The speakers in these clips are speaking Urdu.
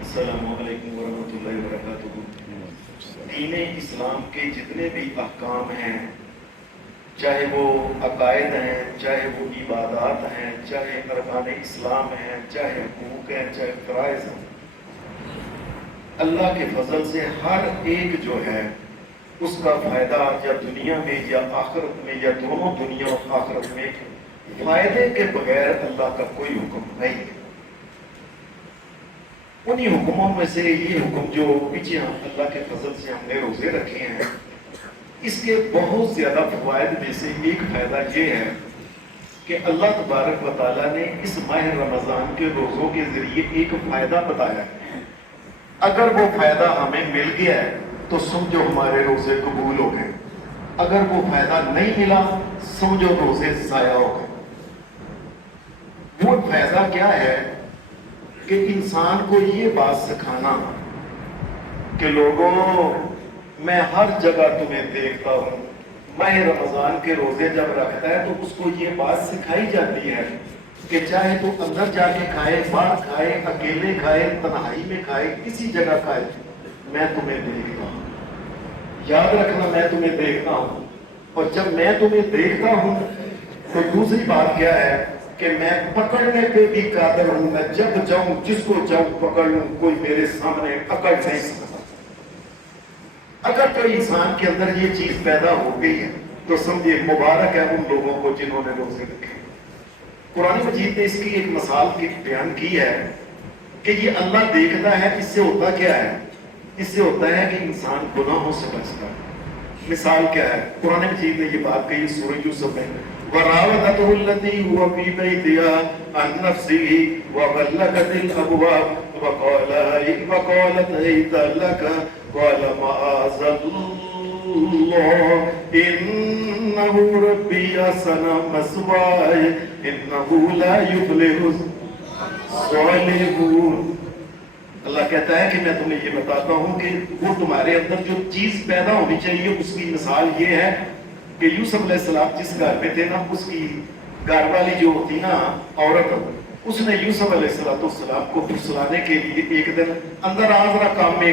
السلام علیکم ورحمۃ اللہ وبرکاتہ۔ دین اسلام کے جتنے بھی احکام ہیں، چاہے وہ عقائد ہیں، چاہے وہ عبادات ہیں، چاہے ارکان اسلام ہیں، چاہے حقوق ہیں، چاہے فرائض ہیں، اللہ کے فضل سے ہر ایک جو ہے اس کا فائدہ یا دنیا میں یا آخرت میں یا دونوں دنیا اور آخرت میں فائدے کے بغیر اللہ کا کوئی حکم نہیں ہے۔ انہی حکموں میں سے یہ حکم جو پیچھے اللہ کے فضل سے ہم نے روزے رکھے ہیں، اس کے بہت زیادہ فوائد میں سے ایک فائدہ یہ ہے کہ اللہ تبارک و تعالیٰ نے اس ماہ رمضان کے روزوں کے ذریعے ایک فائدہ بتایا ہے۔ اگر وہ فائدہ ہمیں مل گیا ہے تو سمجھو ہمارے روزے قبول ہو گئے، اگر وہ فائدہ نہیں ملا سمجھو روزے ضائع ہو گئے۔ وہ فائدہ کیا ہے کہ انسان کو یہ بات سکھانا کہ لوگوں میں ہر جگہ تمہیں دیکھتا ہوں۔ ماہ رمضان کے روزے جب رکھتا ہے تو اس کو یہ بات سکھائی جاتی ہے کہ چاہے تو اندر جا کے کھائے، باہر کھائے، اکیلے کھائے، تنہائی میں کھائے، کسی جگہ کھائے، میں تمہیں دیکھتا ہوں۔ یاد رکھنا میں تمہیں دیکھتا ہوں، اور جب میں تمہیں دیکھتا ہوں تو دوسری بات کیا ہے کہ میں پکڑنے پہ بھی قادر ہوں۔ میں جب جاؤں جس کو جاؤں پکڑ لوں، کوئی میرے سامنے اکڑ نہیں سکتا۔ اگر کوئی انسان کے اندر یہ چیز پیدا ہو گئی ہے تو سمجھے مبارک ہے ان لوگوں کو جنہوں نے روزے رکھے۔ قرآن مجید نے اس کی ایک مثال بیان کی ہے کہ یہ اللہ دیکھتا ہے۔ اس سے ہوتا کیا ہے؟ اس سے ہوتا ہے کہ انسان گناہوں سے بچتا ہے۔ مثال کیا ہے؟ قرآن مجید نے یہ بات کہی سورہ یوسف میں، وَرَاوَدَتْهُ الَّتِي هُوَ فِي بَيْتِهَا عَن نَفْسِهِ وَغَلَّقَتِ الْأَبْوَابَ وَقَالَتْ هَيْتَ لَكَ قَالَ مَعَاذَ اللَّهِ إِنَّهُ رَبِّي أَحْسَنَ مَثْوَايَ إِنَّهُ لَا يُفْلِحُ الظَّالِمُونَ۔ اللہ کہتا ہے کہ میں تمہیں یہ بتاتا ہوں کہ وہ تمہارے اندر جو چیز پیدا ہونی چاہیے اس کی مثال یہ ہے کہ یوسف علیہ السلام جس گھر میں تھے نا، اس کی گھر والی جو ہوتی نا عورت، اس نے یوسف علیہ السلام کو پھسلانے کے لیے ایک دن اندر ذرا کام میں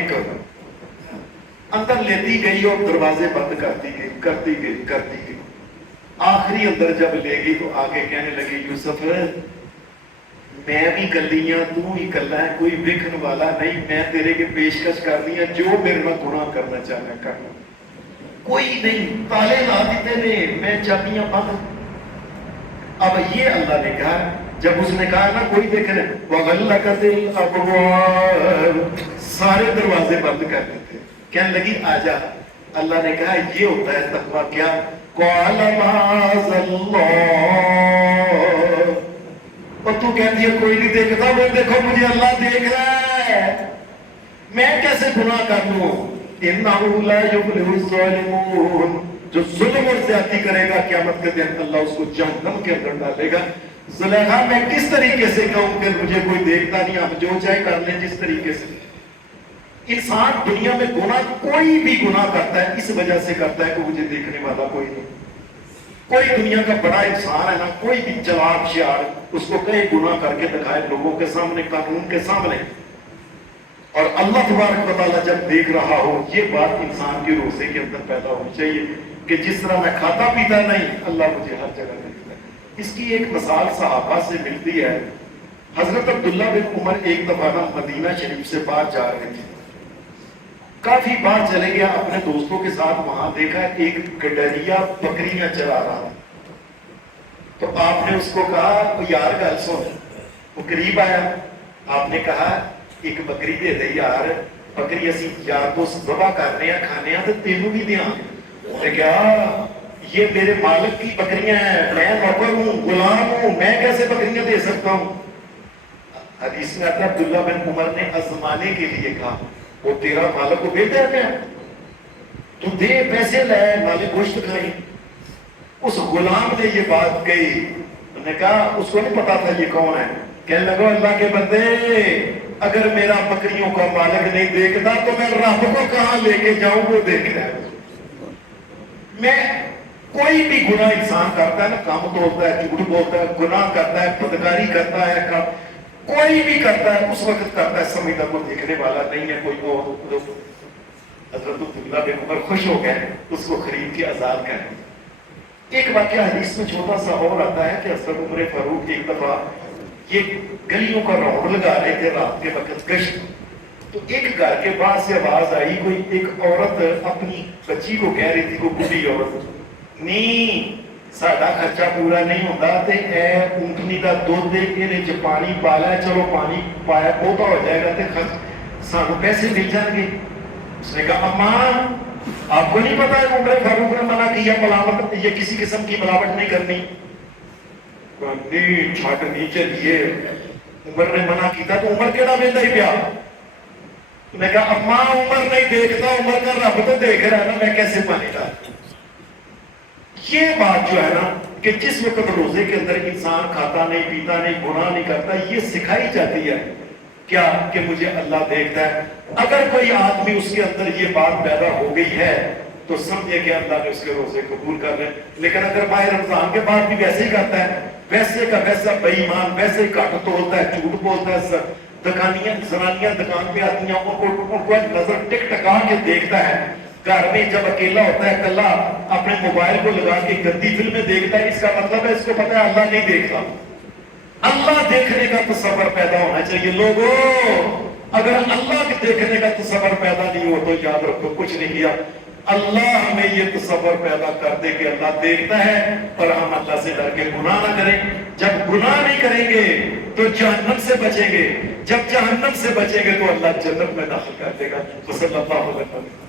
اندر لیتی گئی اور دروازے بند کرتی گئی۔ آخری اندر جب لے گئی تو آگے کہنے لگی، یوسف میں بھی کلیاں، تو ہی کلا ہے، کوئی دیکھن والا نہیں، میں تیرے کے پیشکش کرنی ہے، جو میرے میں گناہ کرنا چاہنا کرنا، کوئی نہیں، تالے لا دیتے نے، میں چابیاں بند۔ اب یہ اللہ نے کہا، جب اس نے کہا نا کوئی دیکھنے، وَغَلَّقَتِ الْأَبْوَابَ، سارے دروازے بند کر دیتے، کہنے لگی آجا۔ اللہ نے کہا یہ ہوتا ہے تقویٰ۔ کیا؟ قَالَ مَعَاذَ اللَّهِ، اور تو کہتی ہے کوئی نہیں دیکھتا، وہ دیکھو مجھے اللہ دیکھ رہا ہے، میں کیسے گناہ کر لوں؟ إِنَّهُ لَا يُفْلِحُ الظَّالِمُونَ، جو ظلم اور زیادتی کرے گا قیامت کے دن اللہ اس کو جہنم کے اندر ڈالے گا۔ زلیخا میں کس طریقے سے کہوں کہ مجھے کوئی دیکھتا نہیں، آپ جو چاہے کر لیں جس طریقے سے۔ انسان دنیا میں گناہ کوئی بھی گناہ کرتا ہے اس وجہ سے کرتا ہے کہ مجھے دیکھنے والا کوئی نہیں۔ کوئی دنیا کا بڑا انسان ہے نا، کوئی بھی چلاک شیار اس کو کہیں گناہ کر کے دکھائے لوگوں کے سامنے، قانون کے سامنے، اور اللہ تبارک و تعالیٰ جب دیکھ رہا ہو۔ یہ بات انسان کے روزے کے اندر پیدا ہونی چاہیے کہ جس طرح میں کھاتا پیتا نہیں، اللہ مجھے ہر جگہ دیکھتا ہے۔ اس کی ایک مثال صحابہ سے ملتی ہے۔ حضرت عبداللہ بن عمر ایک دفعہ مدینہ شریف سے باہر جا رہے تھے، کافی باہر چلے گیا اپنے دوستوں کے ساتھ، وہاں دیکھا ایک گڈریا بکریاں چلا رہا، تو آپ نے اس کو کہا یار گل سن۔ وہ قریب آیا، آپ نے کہا ایک بکری دے دے یار، بکری اسی یار دوست ذبح کرنے ہیں کھانے ہیں تو تینوں بھی دیاں۔ انہوں نے کہا یہ میرے مالک کی بکریاں ہیں، میں نوکر ہوں، غلام ہوں، میں کیسے بکریاں دے سکتا ہوں؟ حدیث میں آتا ہے عبداللہ بن عمر نے آزمانے کے لیے کہا، وہ تیرا مالک کو بیٹا ہے کیا؟ تو دے پیسے لائے، مالک گوشت کھائیں۔ اس غلام نے یہ بات کہی، انہوں نے کہا اس کو نہیں پتا تھا یہ کون ہے، کہنے لگا اللہ کے بندے اگر میرا بکریوں کا مالک نہیں دیکھتا تو میں رب کو کہاں لے کے جاؤں، وہ دیکھ رہا ہے۔ میں کوئی بھی گناہ انسان کرتا ہے نا، کام توڑتا ہے، جھوٹ بولتا ہے، گناہ کرتا ہے، بدکاری کرتا ہے، کوئی بھی کرتا ہے اس وقت کرتا ہے سمجھتا کوئی دیکھنے والا نہیں ہے کوئی اور. حضرت عبداللہ بن عمر خوش ہو گئے, اس کو خرید کے آزاد کر دیا. ایک واقعہ حدیث میں چھوٹا سا اور آتا ہے کہ حضرت عمر فاروق ایک دفعہ یہ گلیوں کا راؤنڈ لگا رہے تھے رات کے وقت گشت, تو ایک گھر کے باہر سے آواز آئی, کوئی ایک عورت اپنی بچی کو کہہ رہی تھی, کوئی بوڑھی عورت, نہیں ساڈا خرچہ پورا نہیں ہوتا تے اے اونٹنی دا دودھ دے کے پانی پالا ہے, چلو پانی پایا پوتا ہو جائے گا تے سانو پیسے مل جائیں گے. اس نے کہا اماں آپ کو نہیں پتا ہے عمر فاروق نے منع کیا ملاوٹ, یہ کسی قسم کی ملاوٹ نہیں کرنی. نہیں چھٹ نہیں چلیے, عمر نے منع کیا تو عمر کیڑا ویندا ہی پیا. میں کہا اماں عمر نہیں دیکھتا, عمر کا رب تو دیکھ رہا ہے نا, میں کیسے پانی ڈالوں. یہ بات جو ہے نا کہ جس وقت روزے کے اندر انسان کھاتا نہیں پیتا نہیں گناہ نہیں کرتا, یہ سکھائی جاتی ہے کیا کہ مجھے اللہ دیکھتا ہے. اگر کوئی آدمی اس کے اندر یہ بات پیدا ہو گئی ہے تو سمجھے کہ اللہ نے اس کے روزے قبول کر لیں. لیکن اگر ماہ رمضان کے بعد بھی ویسے ہی کرتا ہے, ویسے کا ویسا بے ایمان, ویسے ہی کٹ تولتا ہے, جھوٹ بولتا ہے, دکانیاں زنانیاں دکان پہ آتی ہیں, ان کو نظر ٹک ٹکا کے دیکھتا ہے, گھر میں جب اکیلا ہوتا ہے کلا اپنے موبائل کو لگا کے گندی فلمیں دیکھتا ہے, اس کا مطلب ہے اس کو پتا ہے اللہ نہیں دیکھتا. اللہ دیکھنے کا تصور پیدا ہونا چاہیے. لوگوں اگر اللہ کے دیکھنے کا تصور پیدا نہیں ہو تو یاد رکھو کچھ نہیں کیا. اللہ ہمیں یہ تصور پیدا کر دے کہ اللہ دیکھتا ہے, اور ہم اللہ سے ڈر کے گناہ نہ کریں. جب گناہ نہیں کریں گے تو جہنم سے بچیں گے, جب جہنم سے بچیں گے تو اللہ جنت میں داخل کر دے گا. صلی اللہ علیہ وسلم.